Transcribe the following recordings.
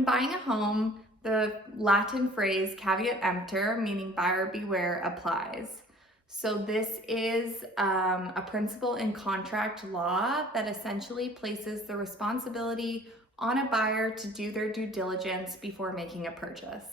When buying a home, the Latin phrase caveat emptor, meaning buyer beware, applies. So this is a principle in contract law that essentially places the responsibility on a buyer to do their due diligence before making a purchase.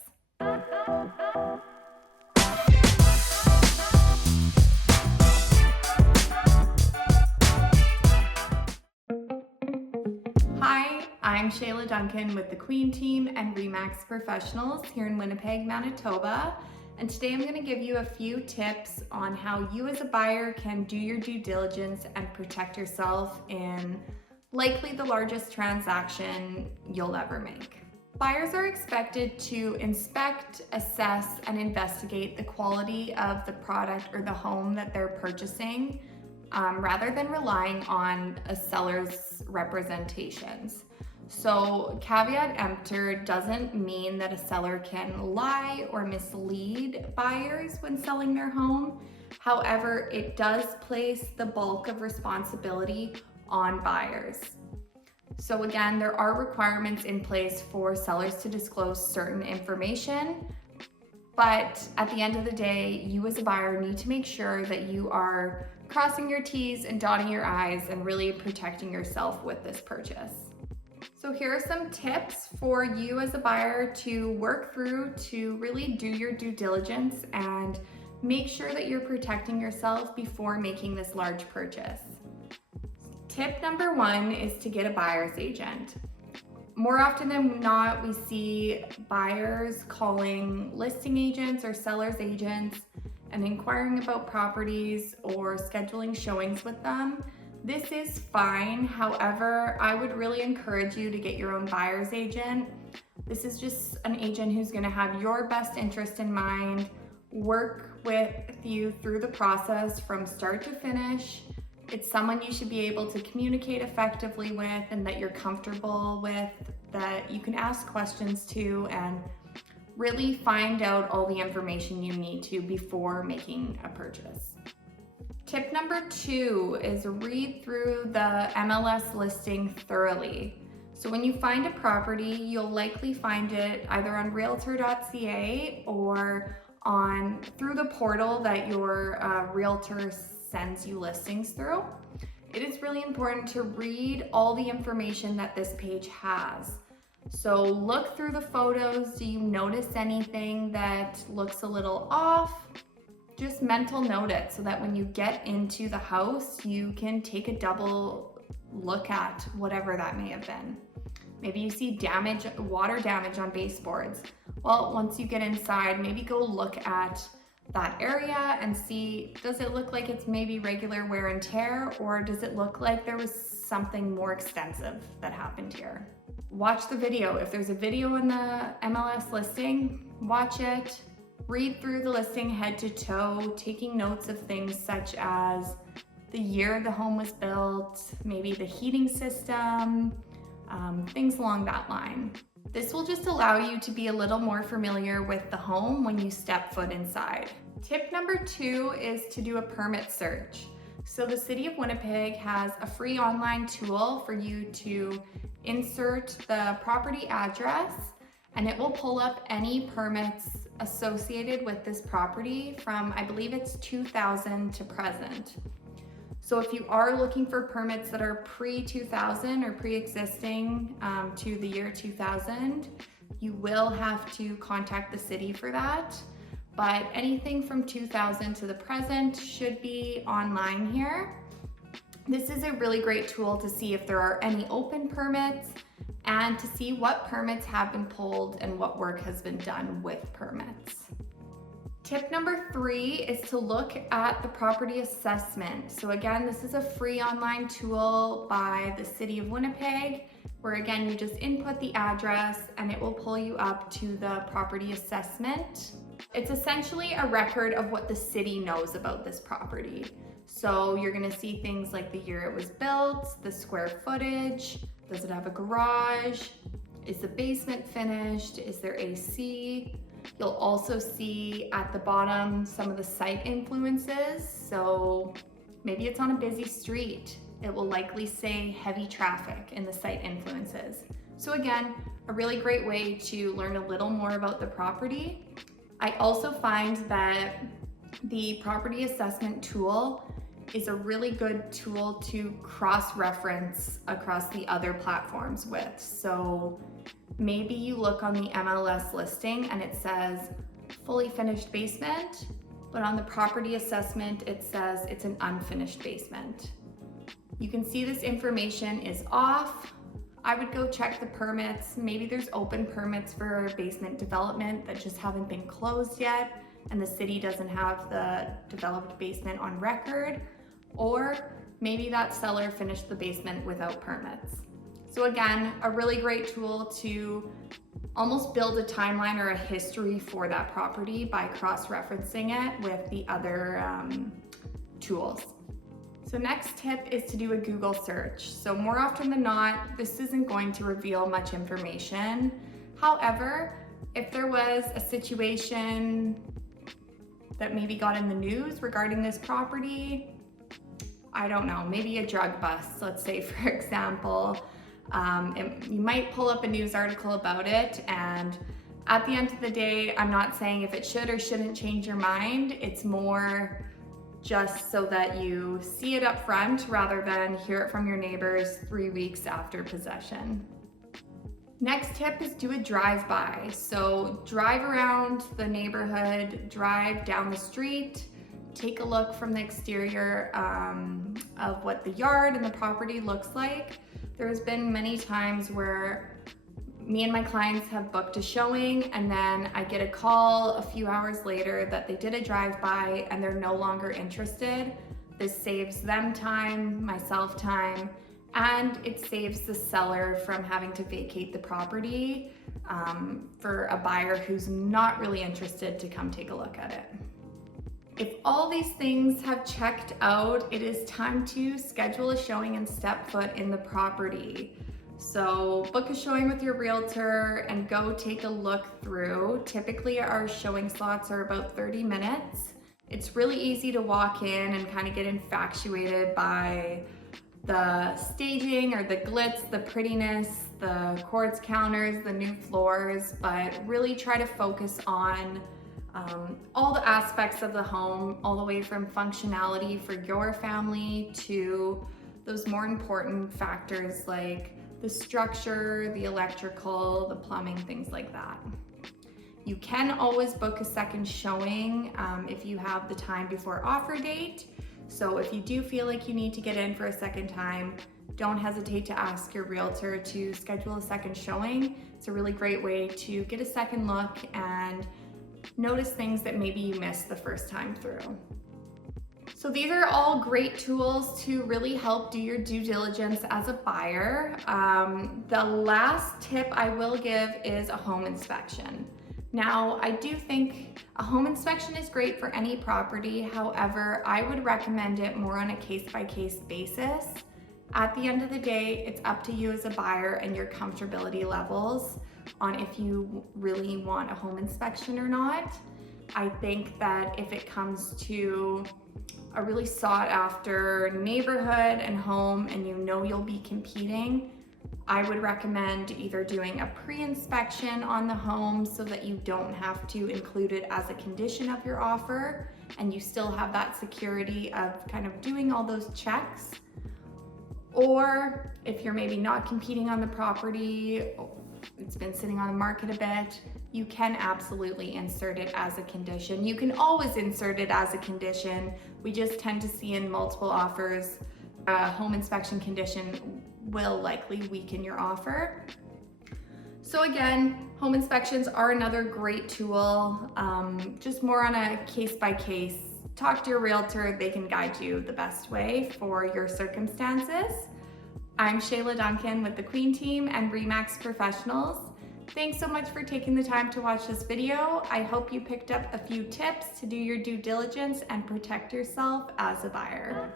Hi, I'm Shayla Duncan with the Queen Team and RE/MAX Professionals here in Winnipeg, Manitoba. And today I'm going to give you a few tips on how you as a buyer can do your due diligence and protect yourself in likely the largest transaction you'll ever make. Buyers are expected to inspect, assess, and investigate the quality of the product or the home that they're purchasing, rather than relying on a seller's representations. So caveat emptor doesn't mean that a seller can lie or mislead buyers when selling their home. However, it does place the bulk of responsibility on buyers. So again, there are requirements in place for sellers to disclose certain information, but at the end of the day, you as a buyer need to make sure that you are crossing your T's and dotting your I's and really protecting yourself with this purchase. So here are some tips for you as a buyer to work through to really do your due diligence and make sure that you're protecting yourself before making this large purchase. Tip number one is to get a buyer's agent. More often than not, we see buyers calling listing agents or sellers agents and inquiring about properties or scheduling showings with them. This is fine. However, I would really encourage you to get your own buyer's agent. This is just an agent who's going to have your best interest in mind, work with you through the process from start to finish. It's someone you should be able to communicate effectively with and that you're comfortable with, that you can ask questions to, and really find out all the information you need to before making a purchase. Tip number two is read through the MLS listing thoroughly. So when you find a property, you'll likely find it either on Realtor.ca or through the portal that your Realtor sends you listings through. It is really important to read all the information that this page has. So look through the photos. Do you notice anything that looks a little off? Just mental note it so that when you get into the house, you can take a double look at whatever that may have been. Maybe you see water damage on baseboards. Well, once you get inside, maybe go look at that area and see, does it look like it's maybe regular wear and tear, or does it look like there was something more extensive that happened here? Watch the video. If there's a video in the MLS listing, watch it. Read through the listing head to toe, taking notes of things such as the year the home was built, maybe the heating system, things along that line. This will just allow you to be a little more familiar with the home when you step foot inside. Tip number two is to do a permit search. So the City of Winnipeg has a free online tool for you to insert the property address, and it will pull up any permits associated with this property from, I believe it's 2000 to present. So if you are looking for permits that are pre-2000 or pre-existing to the year 2000, you will have to contact the city for that. But anything from 2000 to the present should be online here. This is a really great tool to see if there are any open permits and to see what permits have been pulled and what work has been done with permits. Tip number three is to look at the property assessment. So again, this is a free online tool by the City of Winnipeg, where again, you just input the address and it will pull you up to the property assessment. It's essentially a record of what the city knows about this property. So you're gonna see things like the year it was built, the square footage, does it have a garage, is the basement finished, is there AC? You'll also see at the bottom some of the site influences. So maybe it's on a busy street. It will likely say heavy traffic in the site influences. So again, a really great way to learn a little more about the property. I also find that the property assessment tool is a really good tool to cross-reference across the other platforms with. So maybe you look on the MLS listing and it says fully finished basement, but on the property assessment it says it's an unfinished basement. You can see this information is off. I would go check the permits. Maybe there's open permits for basement development that just haven't been closed yet and the city doesn't have the developed basement on record, or maybe that seller finished the basement without permits. So again, a really great tool to almost build a timeline or a history for that property by cross-referencing it with the other tools. So next tip is to do a Google search. So more often than not, this isn't going to reveal much information. However, if there was a situation that maybe got in the news regarding this property, I don't know, maybe a drug bust, let's say for example, you might pull up a news article about it, and at the end of the day, I'm not saying if it should or shouldn't change your mind. It's more just so that you see it up front rather than hear it from your neighbors 3 weeks after possession. Next tip is do a drive-by. So drive around the neighborhood, drive down the street, take a look from the exterior of what the yard and the property looks like. There's been many times where me and my clients have booked a showing and then I get a call a few hours later that they did a drive-by and they're no longer interested. This saves them time, myself time, and it saves the seller from having to vacate the property for a buyer who's not really interested to come take a look at it. If all these things have checked out, it is time to schedule a showing and step foot in the property. So book a showing with your realtor and go take a look through. Typically our showing slots are about 30 minutes. It's really easy to walk in and kind of get infatuated by the staging or the glitz, the prettiness, the quartz counters, the new floors, but really try to focus on all the aspects of the home, all the way from functionality for your family to those more important factors like the structure, the electrical, the plumbing, things like that. You can always book a second showing if you have the time before offer date. So if you do feel like you need to get in for a second time, don't hesitate to ask your realtor to schedule a second showing. It's a really great way to get a second look and notice things that maybe you missed the first time through. So these are all great tools to really help do your due diligence as a buyer. The last tip I will give is a home inspection. Now, I do think a home inspection is great for any property. However, I would recommend it more on a case-by-case basis. At the end of the day, it's up to you as a buyer and your comfortability levels on if you really want a home inspection or not. I think that if it comes to a really sought after neighborhood and home and you know you'll be competing, I would recommend either doing a pre-inspection on the home so that you don't have to include it as a condition of your offer and you still have that security of kind of doing all those checks. Or if you're maybe not competing on the property, it's been sitting on the market a bit, you can absolutely insert it as a condition. You can always insert it as a condition. We just tend to see in multiple offers, a home inspection condition will likely weaken your offer. So again, home inspections are another great tool, just more on a case-by-case. Talk to your realtor, they can guide you the best way for your circumstances. I'm Shayla Duncan with the Queen Team and RE/MAX Professionals. Thanks so much for taking the time to watch this video. I hope you picked up a few tips to do your due diligence and protect yourself as a buyer.